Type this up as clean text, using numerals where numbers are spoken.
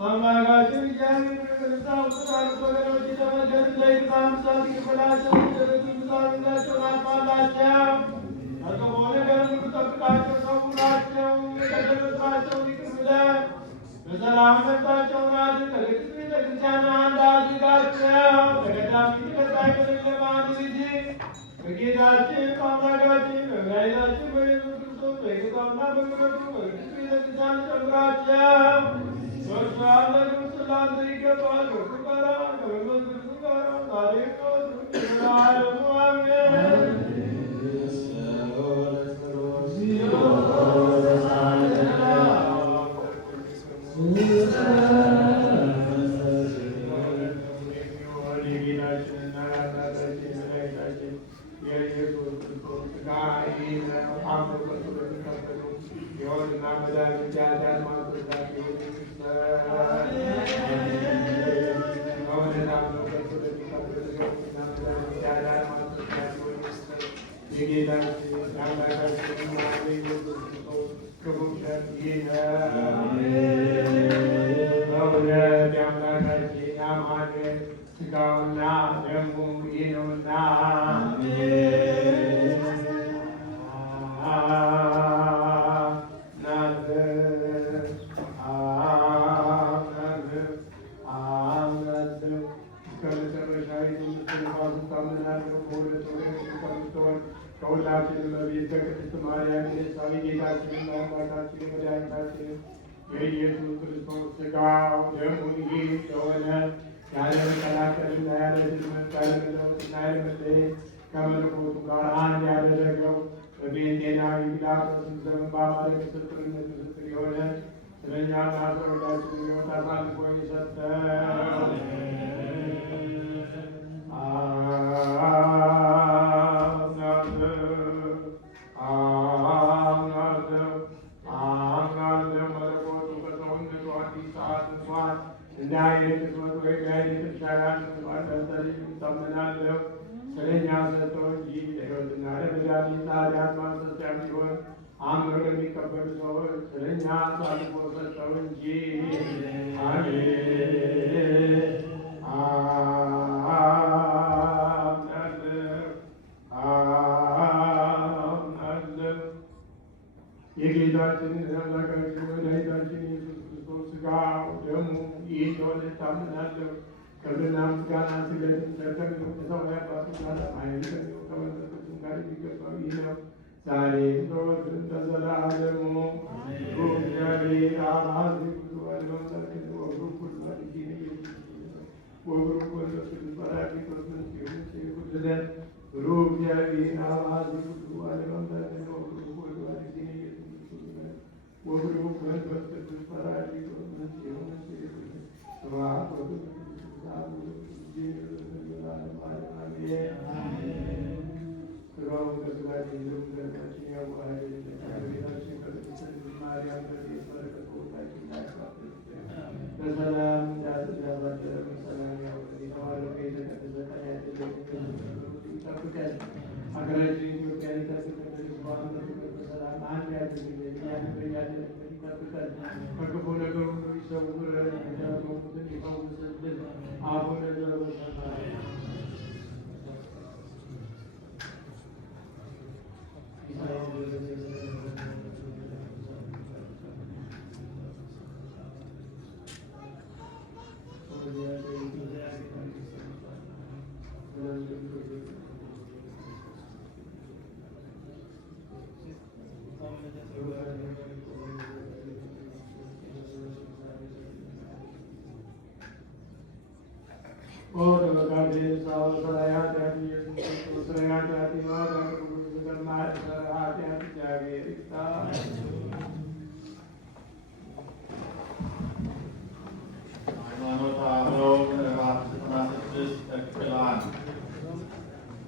አምላካችን እግዚአብሔር ክርስታው ስራቱ ወገኖች ተመገን ዘይታም ሳት ይፈላቸው ደረቱ ምሳላቸው አጥፋላቸው አቀሞ ነገር ሁሉ ጠብቃቸው ሰውራቸው የቀደመባቸው ይቅር ብለህ በሰላም መጣቸውን አድርግ ከቅድስት ቤተክርስቲያን አንድ አድርጋቸው ተቀዳሚ ተከታይ በሌለ አንድ ልጅ በጌታችን በአምላካችን በመድኃኒታችን በኢየሱስ ክርስቶስ በይቅርታውና በምሕረቱ በቅድስት ቤተክርስቲያን ጨምራቸው። በእርሱ ያለ ክብር ስላንተ ይገባል። ከእርሱ ጋር ከመንፈስ ቅዱስ ጋር ዛሬም ዘወትርም ለዘላለሙ አሜን። ስጋውና ደሙ ይህ ነውና ከሁላችንም በቤት ከቅድስት ማርያም የሳዊ ጌታችን አምላካችን መድኃኒታችን የኢየሱስ ክርስቶስ ሥጋው ደሙ ይህ የሆነ ያለ መከላከልና ያለ ድልመት ያለ መለወጥና ያለ መለየት ከመለኮቱ ጋር አንድ ያደረገው በጴንጤናዊ ጲላጦስ ዘመን በአማረ ምስክርነት ምስክር የሆነ ስለ እኛና ስለ ሁላችን ሕይወት አሳልፎ የሰጠው ታምናለሁ ስለኛ ሰጠው እንጂ ለሕይወትና ለመድኃኒት ኃጢአት ማስተስሪያ እንዲሆን አምሮ ለሚቀበሉ ሰዎች ስለኛ አሳልፎ ሰጠው እንጂ። አምናለሁ የጌታችንን የአምላካችን መድኃኒታችን ኢየሱስ ክርስቶስ ሥጋው ደሙ ይህ እንደሆነ ታምናለሁ። ክብርና ምስጋና ስግደትን ለከሚሆን ከሰማይ አባቱ ጋር ኃይል ከሚሆን ከመንፈስ ቅዱስ ጋር የሚገባው ይህ ነው፣ ዛሬም ዘወትርም ለዘላለሙ። እግዚአብሔር አብ ብዙ አለመምጣት ወብሩክ ሁሉ አዲስ ወብሩክ መንፈስ ቅዱስ ጰራቅሊጦስ መንስኤ ሁልዘን ብሩክ እግዚአብሔር አብ ብዙ አለመምጣት ወብሩክ ሁሉ አዲስ ወብሩክ መንፈስ ቅዱስ ጰራቅሊጦስ መንስኤ ሁልዘን ስብሐት ወክብር ስራውን ከስራችን ዘመናችን ያዋሃደ ቤታችን ከቅድስት ማርያም በቤት በረከት ቦታችን ያካፍል በሰላም እንዳባደረ በሰላም ያውለን የተባረከ የተቀደሰ ቀን ያደረግን ይጠብቀን። ሀገራችን ኢትዮጵያ ይጠብቅልን። በአመቱ በሰላም አንድ ያድርግልን። ያለንበት ይጠብቀን። ከክፉ ነገር ሁሉ ይሰውረን። የታመሙትን ይፈውስልን። አቡነ ዘበሰማያት እግዚአብሔር